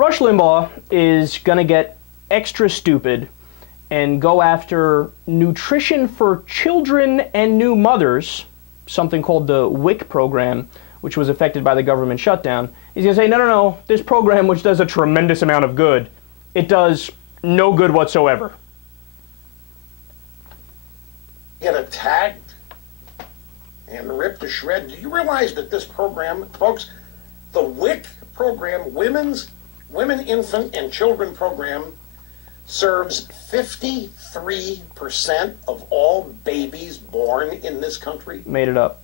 Rush Limbaugh is going to get extra stupid and go after nutrition for children and new mothers, something called the WIC program, which was affected by the government shutdown. He's going to say, no, no, no, this program, which does a tremendous amount of good, it does no good whatsoever. Get attacked and ripped to shreds. Do you realize that this program, folks, the WIC program, Women, Infant, and Children program, serves 53% of all babies born in this country? Made it up.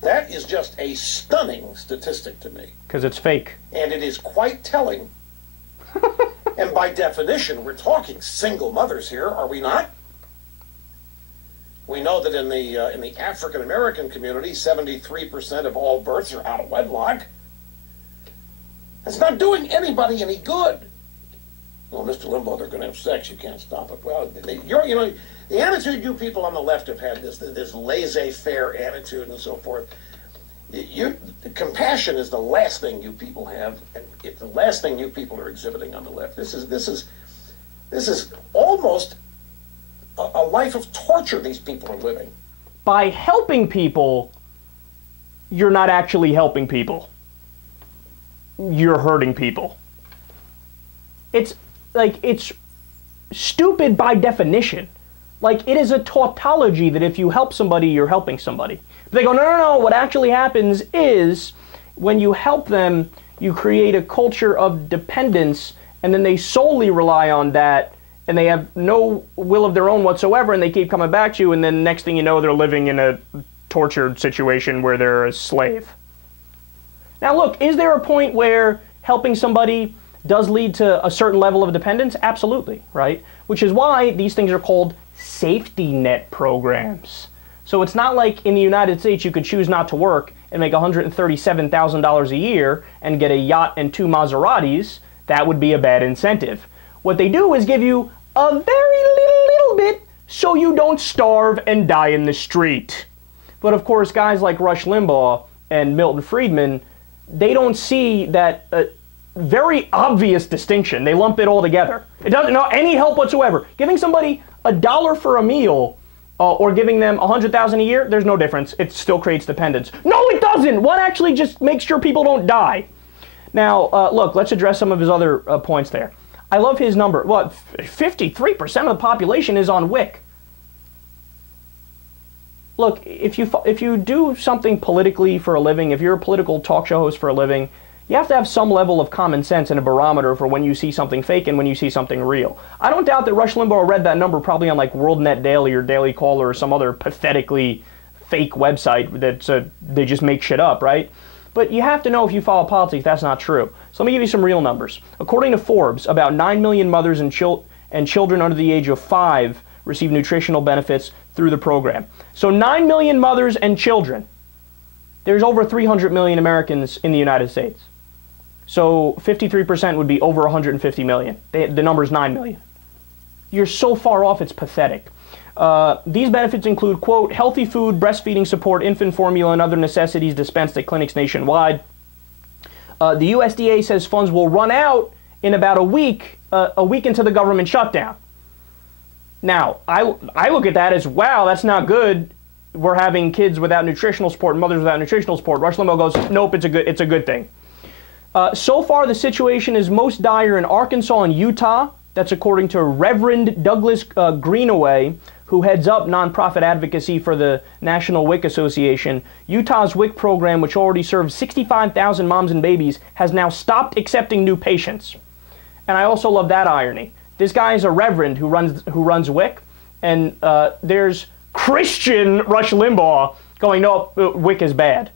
That is just a stunning statistic to me. Because it's fake. And it is quite telling. And by definition, we're talking single mothers here, are we not? We know that in the African American community, 73% of all births are out of wedlock. That's not doing anybody any good. Well, Mr. Limbaugh, they're going to have sex. You can't stop it. Well, you know, the attitude you people on the left have had, this laissez-faire attitude and so forth. Compassion is the last thing you people have, and it's the last thing you people are exhibiting on the left. This is almost a life of torture these people are living. By helping people, you're not actually helping people. You're hurting people. It's like, it's stupid by definition. Like, it is a tautology that if you help somebody, you're helping somebody. But they go, no, no, no, what actually happens is when you help them, you create a culture of dependence, and then they solely rely on that, and they have no will of their own whatsoever, and they keep coming back to you, and then next thing you know, they're living in a tortured situation where they're a slave. Now look, is there a point where helping somebody does lead to a certain level of dependence? Absolutely, right? Which is why these things are called safety net programs. So it's not like in the United States you could choose not to work and make $137,000 a year and get a yacht and 2 Maseratis. That would be a bad incentive. What they do is give you a very little bit so you don't starve and die in the street. But of course, guys like Rush Limbaugh and Milton Friedman, they don't see that very obvious distinction. They lump it all together. It doesn't know any help whatsoever. Giving somebody $1 for a meal or giving them $100,000 a year, there's no difference. It still creates dependence. No, it doesn't. One actually just makes sure people don't die. Now, look, let's address some of his other points there. I love his number. What, 53% of the population is on WIC. Look, if you do something politically for a living, if you're a political talk show host for a living, you have to have some level of common sense and a barometer for when you see something fake and when you see something real. I don't doubt that Rush Limbaugh read that number probably on like WorldNet Daily or Daily Caller or some other pathetically fake website that they just make shit up, right? But you have to know if you follow politics, that's not true. So let me give you some real numbers. According to Forbes, about 9 million mothers and children under the age of 5 receive nutritional benefits through the program. So 9 million mothers and children. There's over 300 million Americans in the United States. So 53% would be over 150 million. The number is 9 million. You're so far off, it's pathetic. These benefits include, quote, healthy food, breastfeeding support, infant formula, and other necessities dispensed at clinics nationwide. The USDA says funds will run out in about a week into the government shutdown. Now, I look at that as, wow, that's not good. We're having kids without nutritional support, mothers without nutritional support. Rush Limbaugh goes, nope, it's a good thing. So far, the situation is most dire in Arkansas and Utah. That's according to Reverend Douglas Greenaway, who heads up nonprofit advocacy for the National WIC Association. Utah's WIC program, which already serves 65,000 moms and babies, has now stopped accepting new patients. And I also love that irony. This guy is a reverend who runs WIC, and there's Christian Rush Limbaugh going, no, WIC is bad.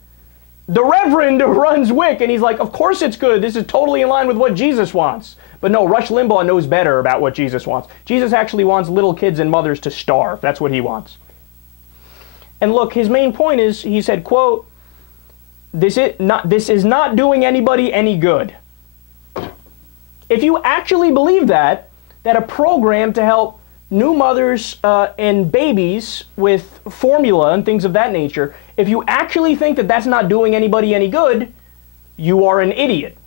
The reverend runs WIC, and he's like, of course it's good. This is totally in line with what Jesus wants. But no, Rush Limbaugh knows better about what Jesus wants. Jesus actually wants little kids and mothers to starve. That's what he wants. And look, his main point is, he said, quote, this is not doing anybody any good. If you actually believe that a program to help new mothers and babies with formula and things of that nature, if you actually think that that's not doing anybody any good, you are an idiot.